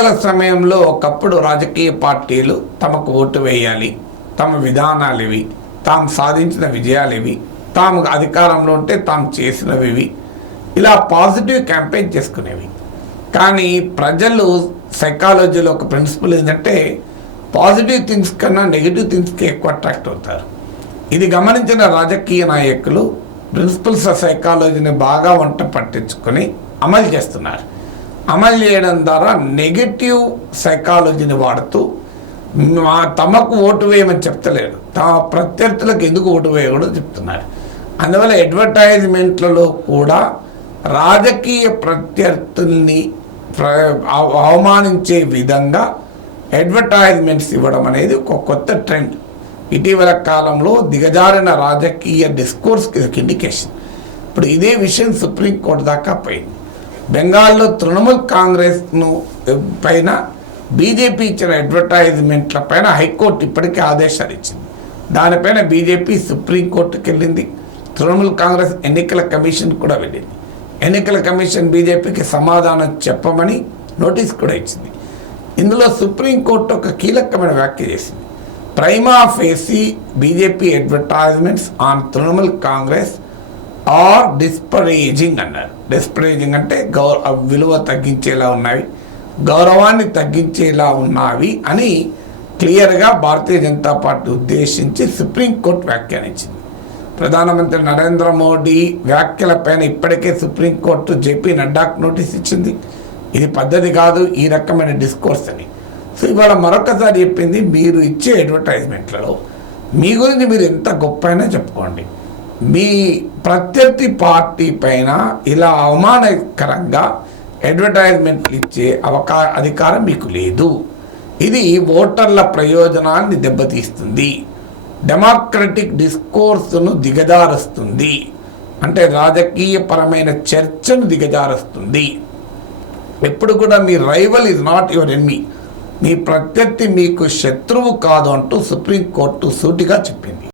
ఎన్నికల సమయంలో ఒకప్పుడు రాజకీయ పార్టీలు తమకు ఓటు వేయాలి, తమ విధానాలు ఇవి, తాము సాధించిన విజయాలు ఇవి, తాము అధికారంలో ఉంటే తాము చేసినవి ఇవి, ఇలా పాజిటివ్ క్యాంపెయిన్ చేసుకునేవి. కానీ ప్రజలు సైకాలజీలో ఒక ప్రిన్సిపల్ ఏంటంటే పాజిటివ్ థింగ్స్ కన్నా నెగిటివ్ థింగ్స్కి ఎక్కువ అట్రాక్ట్ అవుతారు. ఇది గమనించిన రాజకీయ నాయకులు ప్రిన్సిపల్స్ ఆఫ్ సైకాలజీని బాగా వంట పట్టించుకొని అమలు చేస్తున్నారు. అమలు చేయడం ద్వారా నెగిటివ్ సైకాలజీని వాడుతూ తమకు ఓటు వేయమని చెప్తలేరు, తమ ప్రత్యర్థులకు ఎందుకు ఓటు వేయకూడదు చెప్తున్నారు. అందువల్ల అడ్వర్టైజ్మెంట్లలో కూడా రాజకీయ ప్రత్యర్థుల్ని అవమానించే విధంగా అడ్వర్టైజ్మెంట్స్ ఇవ్వడం అనేది ఒక కొత్త ట్రెండ్. ఇటీవల కాలంలో దిగజారిన రాజకీయ డిస్కోర్స్కి ఇండికేషన్. ఇప్పుడు ఇదే విషయం సుప్రీంకోర్టు దాకా పోయింది. బెంగాల్లో తృణమూల్ కాంగ్రెస్ను పైన బీజేపీ ఇచ్చిన అడ్వర్టైజ్మెంట్ల పైన హైకోర్టు ఇప్పటికే ఆదేశాలు ఇచ్చింది. దానిపైన బీజేపీ సుప్రీంకోర్టుకి వెళ్ళింది. తృణమూల్ కాంగ్రెస్ ఎన్నికల కమిషన్ కూడా వెళ్ళింది. ఎన్నికల కమిషన్ బీజేపీకి సమాధానం చెప్పమని నోటీస్ కూడా ఇచ్చింది. ఇందులో సుప్రీంకోర్టు ఒక కీలకమైన వ్యాఖ్య చేసింది. Prima facie BJP advertisements on Trinamool Congress are disparaging అన్నారు. డిస్పరేజింగ్ అంటే విలువ తగ్గించేలా ఉన్నవి, గౌరవాన్ని తగ్గించేలా ఉన్నవి అని క్లియర్గా భారతీయ జనతా పార్టీ ఉద్దేశించి సుప్రీంకోర్టు వ్యాఖ్యానించింది. ప్రధానమంత్రి నరేంద్ర మోడీ వ్యాఖ్యలపైన ఇప్పటికే సుప్రీంకోర్టు జేపీ నడ్డాకు నోటీస్ ఇచ్చింది. ఇది పద్ధతి కాదు ఈ రకమైన డిస్కోర్స్ అని. సో ఇవాళ మరొకసారి చెప్పింది, మీరు ఇచ్చే అడ్వర్టైజ్మెంట్లలో మీ గురించి మీరు ఎంత గొప్ప అయినా చెప్పుకోండి, మీ ప్రత్యర్థి పార్టీ పైన ఇలా అవమానకరంగా అడ్వర్టైజ్మెంట్లు ఇచ్చే అధికారం మీకు లేదు. ఇది ఓటర్ల ప్రయోజనాన్ని దెబ్బతీస్తుంది, డెమోక్రటిక్ డిస్కోర్స్ను దిగజారుస్తుంది, అంటే రాజకీయపరమైన చర్చను దిగజారుస్తుంది. ఎప్పుడు కూడా మీ rival is not your enemy, మీ ప్రత్యర్థి మీకు శత్రువు కాదు అంటూ సుప్రీంకోర్టు సూటిగా చెప్పింది.